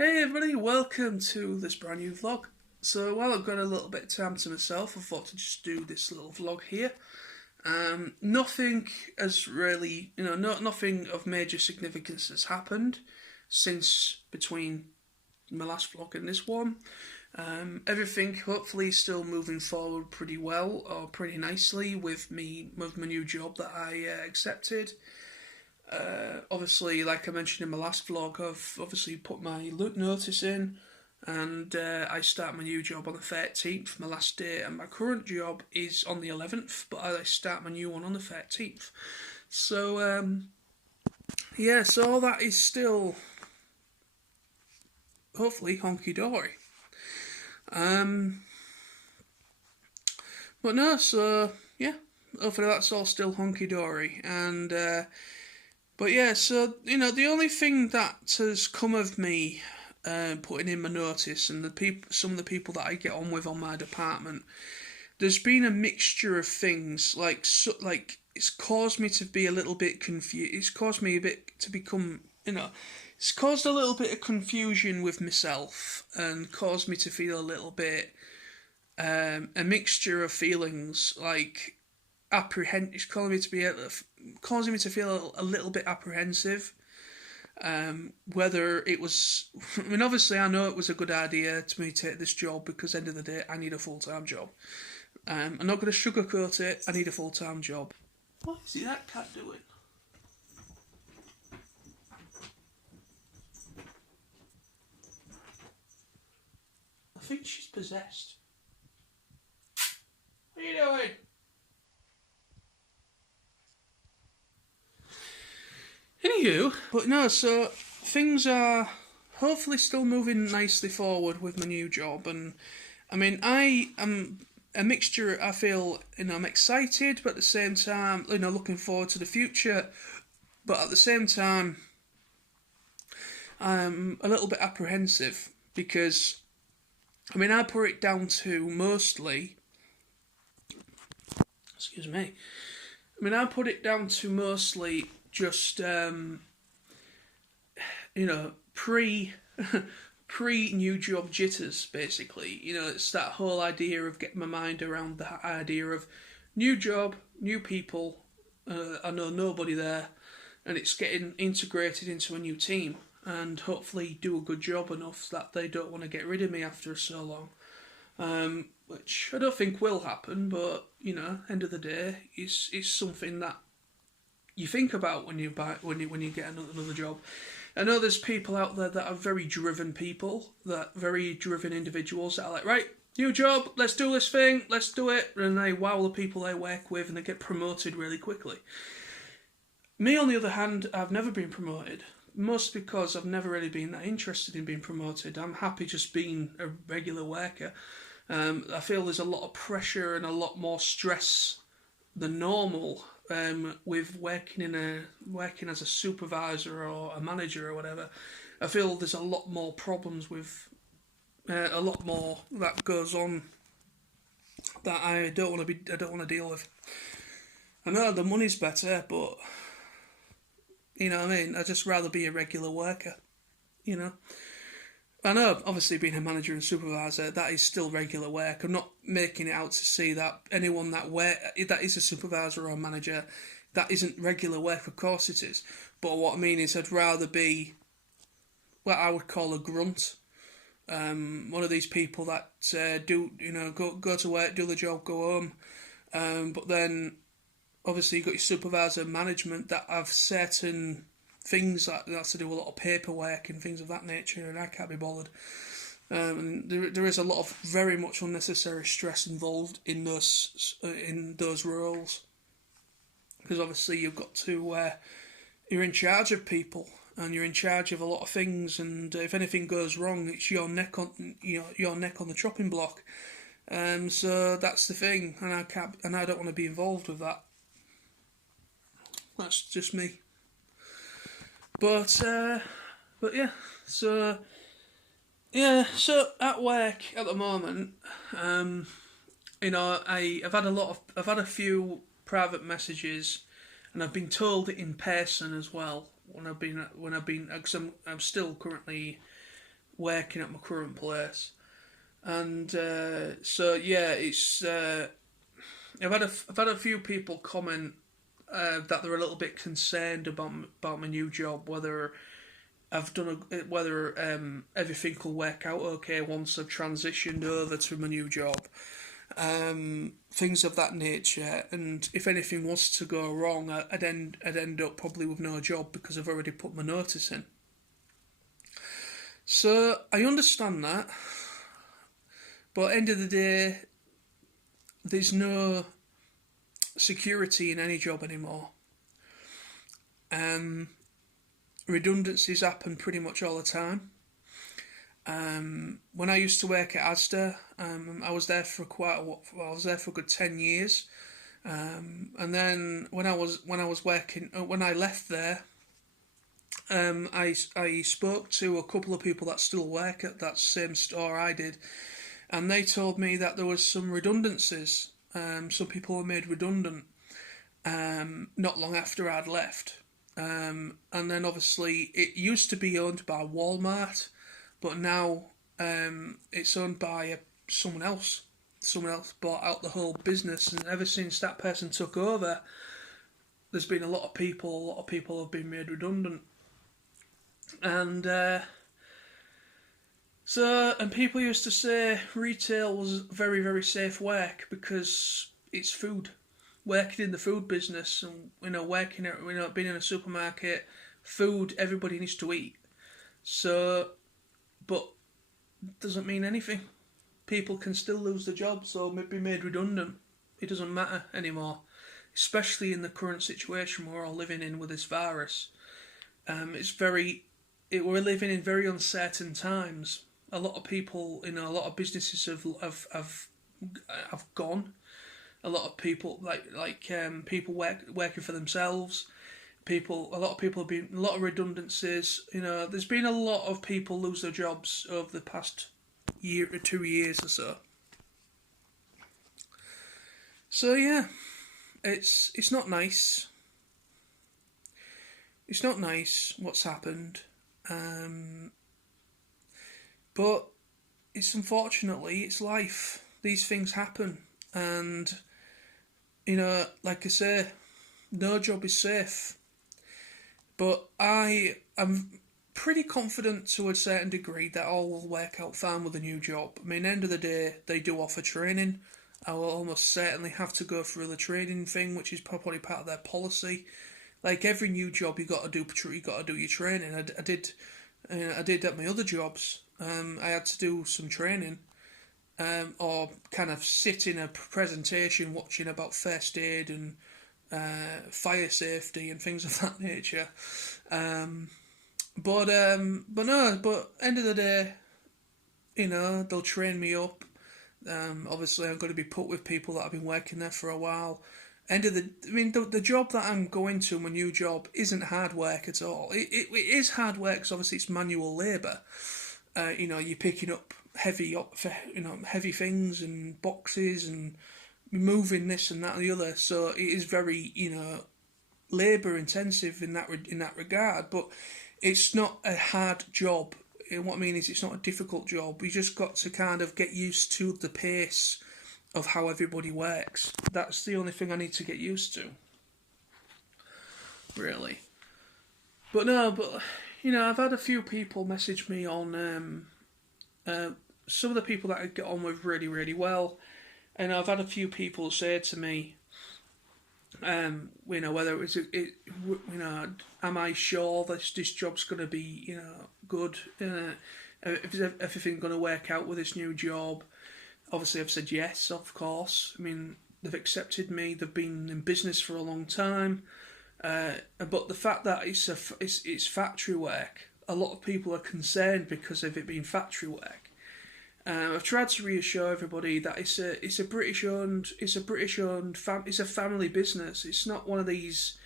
Hey everybody, welcome to this brand new vlog. So while I've got a little bit of time to myself, I thought to just do this little vlog here. Nothing has really, nothing of major significance has happened since between my last vlog and this one. Everything hopefully is still moving forward pretty well or pretty nicely with my new job that I accepted. Obviously, like I mentioned in my last vlog, I've obviously put my notice in, and I start my new job on the 13th, my last day, and my current job is on the 11th, but I start my new one on the 13th. So, yeah, so all that is still hopefully honky dory. But no, so yeah, hopefully that's all still honky dory, and but yeah, so the only thing that has come of me putting in my notice and some of the people that I get on with on my department, there's been a mixture of things like it's caused me to be a little bit confused. It's caused me a bit to become it's caused a little bit of confusion with myself and caused me to feel a little bit a mixture of feelings like it's causing me to feel a little bit apprehensive. Whether it was, I mean, obviously, I know it was a good idea to me to take this job because, end of the day, I need a full time job. I'm not going to sugarcoat it. I need a full time job. What is that cat doing? I think she's possessed. What are you doing? Anywho, but no, so things are hopefully still moving nicely forward with my new job, and I mean, I am a mixture. I feel, I'm excited, but at the same time, looking forward to the future. But at the same time, I'm a little bit apprehensive because, I mean, I put it down to mostly. Excuse me. I mean, I put it down to mostly just pre pre new job jitters, basically. It's that whole idea of getting my mind around the idea of new job, new people. I know nobody there, and it's getting integrated into a new team, and hopefully do a good job enough that they don't want to get rid of me after so long. Which I don't think will happen, but end of the day, it's something that you think about when you get another job. I know there's people out there that are very driven people, that very driven individuals that are like, right, new job, let's do this thing, let's do it, and they wow the people they work with and they get promoted really quickly. Me, on the other hand, I've never been promoted, mostly because I've never really been that interested in being promoted. I'm happy just being a regular worker. I feel there's a lot of pressure and a lot more stress than normal with working as a supervisor or a manager or whatever. I feel there's a lot more problems with a lot more that goes on that I don't want to deal with. I know the money's better, but what I mean. I'd just rather be a regular worker. You know. I know, obviously, being a manager and supervisor, that is still regular work. I'm not making it out to see that anyone that is a supervisor or a manager, that isn't regular work. Of course it is. But what I mean is I'd rather be what I would call a grunt. One of these people that go to work, do the job, go home. But then, obviously, you've got your supervisor management that have certain things that has to do with a lot of paperwork and things of that nature, and I can't be bothered. There is a lot of very much unnecessary stress involved in those roles, because obviously you've got to you're in charge of people and you're in charge of a lot of things, and if anything goes wrong, it's your neck on the chopping block. So that's the thing, and I don't want to be involved with that. That's just me. But yeah, so at work at the moment, I've had a few private messages, and I've been told it in person as well when I've been because I'm still currently working at my current place. And so yeah, it's I've had a few people comment that they're a little bit concerned about my new job, whether whether everything will work out okay once I've transitioned over to my new job, things of that nature, and if anything was to go wrong, I'd end up probably with no job because I've already put my notice in. So I understand that, but at the end of the day, there's no security in any job anymore. Redundancies happen pretty much all the time. When I used to work at Asda, I was there for quite a while. I was there for a good 10 years, and then when I was working, when I left there, I spoke to a couple of people that still work at that same store I did, and they told me that there was some redundancies. Some people were made redundant not long after I'd left. And then obviously it used to be owned by Walmart, but now it's owned by someone else. Someone else bought out the whole business, and ever since that person took over, there's been a lot of people have been made redundant. And and people used to say retail was very, very safe work because it's food. Working in the food business, and being in a supermarket, food everybody needs to eat. So, but doesn't mean anything. People can still lose their jobs or be made redundant. It doesn't matter anymore, especially in the current situation we're all living in with this virus. We're living in very uncertain times. A lot of people, a lot of businesses have gone. A lot of people, people working for themselves. A lot of people have been, a lot of redundancies. There's been a lot of people lose their jobs over the past year or 2 years or so. So yeah, it's not nice. It's not nice what's happened, but it's life. These things happen, and like I say, no job is safe. But I am pretty confident to a certain degree that all will work out fine with a new job. I mean, end of the day, they do offer training. I will almost certainly have to go through the training thing, which is probably part of their policy. Like every new job, you got to do your training. I did at my other jobs. I had to do some training. Or kind of sit in a presentation watching about first aid and fire safety and things of that nature. But end of the day, they'll train me up. Obviously, I'm going to be put with people that have been working there for a while. The job that I'm going to, my new job, isn't hard work at all. It is hard work because obviously it's manual labour. You're picking up heavy things and boxes and moving this and that and the other. So it is very, labour intensive in that regard. But it's not a hard job. What I mean is, it's not a difficult job. You just got to kind of get used to the pace of how everybody works. That's the only thing I need to get used to, really. But I've had a few people message me on some of the people that I get on with really, really well, and I've had a few people say to me, whether it was, am I sure this job's going to be, good? Is everything going to work out with this new job? Obviously, I've said yes, of course. I mean, they've accepted me. They've been in business for a long time, but the fact that it's factory work, a lot of people are concerned because of it being factory work. I've tried to reassure everybody that it's a British owned family business. It's not one of these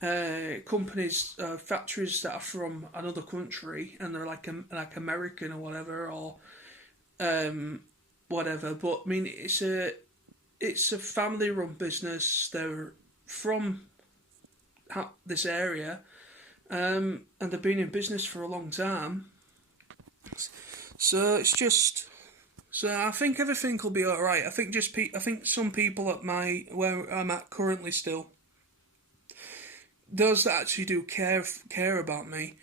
companies, factories that are from another country and they're like American or whatever, or whatever. But I mean, it's a family run business. They're from this area, and they've been in business for a long time. things. So it's just. So I think everything will be all right. I think I think some people at where I'm at currently still, those that actually do care about me,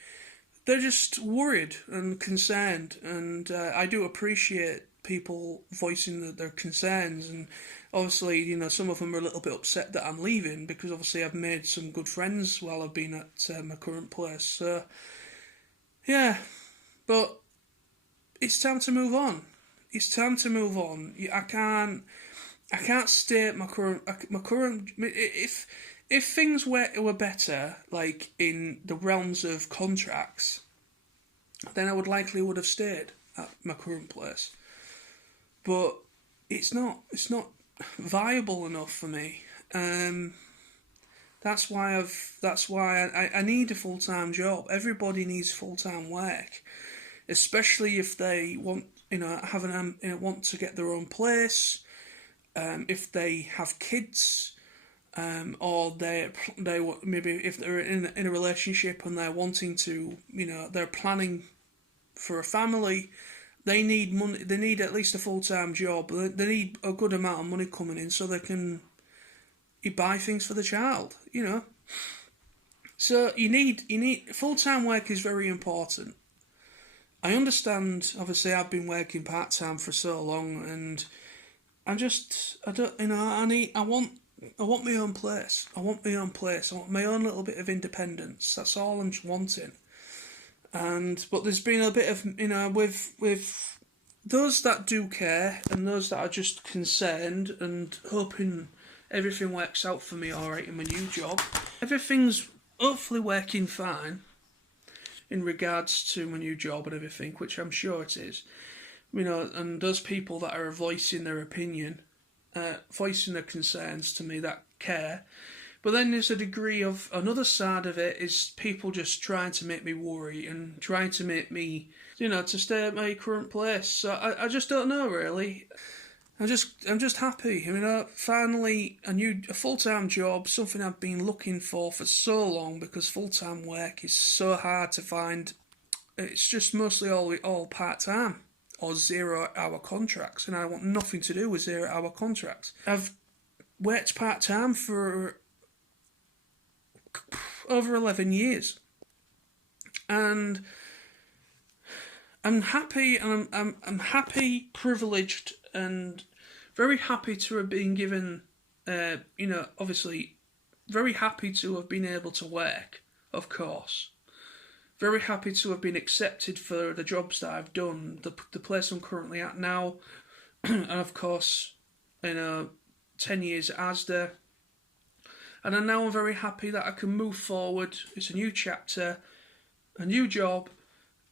they're just worried and concerned, and I do appreciate people voicing their concerns. And obviously, some of them are a little bit upset that I'm leaving, because obviously I've made some good friends while I've been at my current place. So yeah, but it's time to move on. It's time to move on. I can't stay at my current. If things were better, like in the realms of contracts, then I would have stayed at my current place. But it's not. It's not viable enough for me. That's why I need a full-time job. Everybody needs full-time work, especially if they want want to get their own place. If they have kids, or they maybe if they're in a relationship and they're wanting to, they're planning for a family, they need money. They need at least a full-time job. They need a good amount of money coming in so they can buy things for the child. So you need full-time work is very important. I understand. Obviously, I've been working part-time for so long, and I want my own place. I want my own place. I want my own little bit of independence. That's all I'm wanting. But there's been a bit of, with those that do care and those that are just concerned and hoping everything works out for me all right in my new job. Everything's hopefully working fine in regards to my new job and everything, which I'm sure it is. And those people that are voicing their opinion, voicing their concerns to me, that care. But then there's a degree of, another side of it is people just trying to make me worry and trying to make me, to stay at my current place. So I just don't know, really. I'm just happy. Finally a full-time job, something I've been looking for so long, because full-time work is so hard to find. It's just mostly all part-time or 0-hour contracts, and I want nothing to do with 0-hour contracts. I've worked part-time for over 11 years, and I'm happy, and I'm happy, privileged, and very happy to have been given, obviously, very happy to have been able to work, of course. Very happy to have been accepted for the jobs that I've done, the place I'm currently at now, and of course, 10 years at Asda. And now I'm very happy that I can move forward. It's a new chapter, a new job,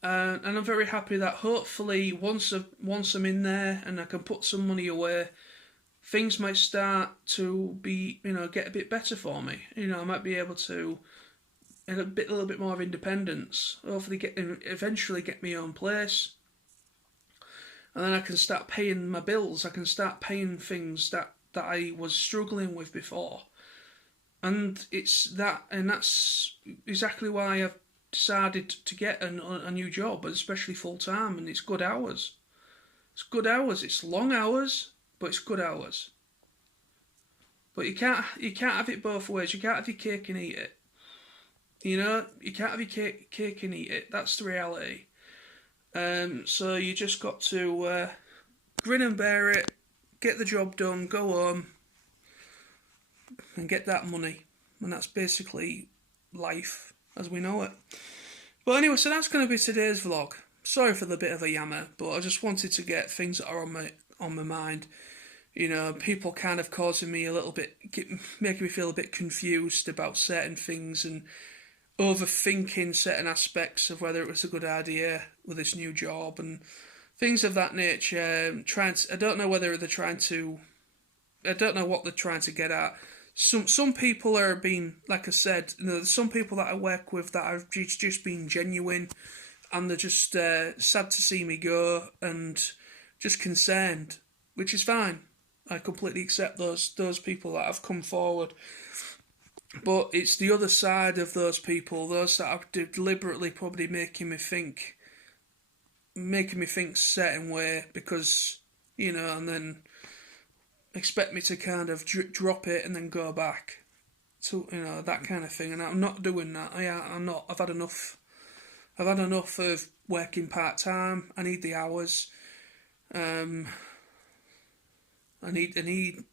and I'm very happy that hopefully once I'm in there and I can put some money away, things might start to be, get a bit better for me. I might be able to a little bit more of independence. Hopefully, eventually get my own place, and then I can start paying my bills. I can start paying things that I was struggling with before, and that's exactly why I've decided to get a new job, especially full time, and it's good hours. It's good hours. It's long hours, but it's good hours. But you can't have it both ways. You can't have your cake and eat it. You can't have your cake and eat it. That's the reality. So you just got to grin and bear it, get the job done, go home, and get that money. And that's basically life as we know it. But anyway, so that's going to be today's vlog. Sorry for the bit of a yammer, but I just wanted to get things that are on my mind. People kind of causing me a little bit, making me feel a bit confused about certain things and overthinking certain aspects of whether it was a good idea with this new job and things of that nature. I don't know whether they're trying to. I don't know what they're trying to get at. Some people are being, like I said, there's some people that I work with that have just been genuine, and they're just sad to see me go and just concerned, which is fine. I completely accept those people that have come forward. But it's the other side of those people, those that are deliberately probably making me think making me think certain way because, and then expect me to kind of drop it and then go back to, that kind of thing. And I'm not doing that. I'm not. I've had enough. I've had enough of working part time. I need the hours. Um, I need.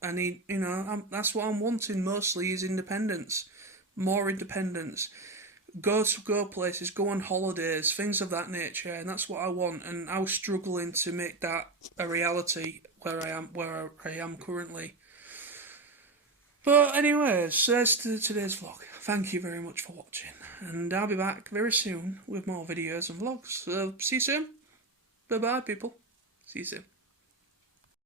That's what I'm wanting mostly is independence, more independence. Go places, go on holidays, things of that nature, and that's what I want. And I was struggling to make that a reality where I am currently. But anyways, so that's today's vlog. Thank you very much for watching, and I'll be back very soon with more videos and vlogs. So see you soon. Bye bye, people. See you soon.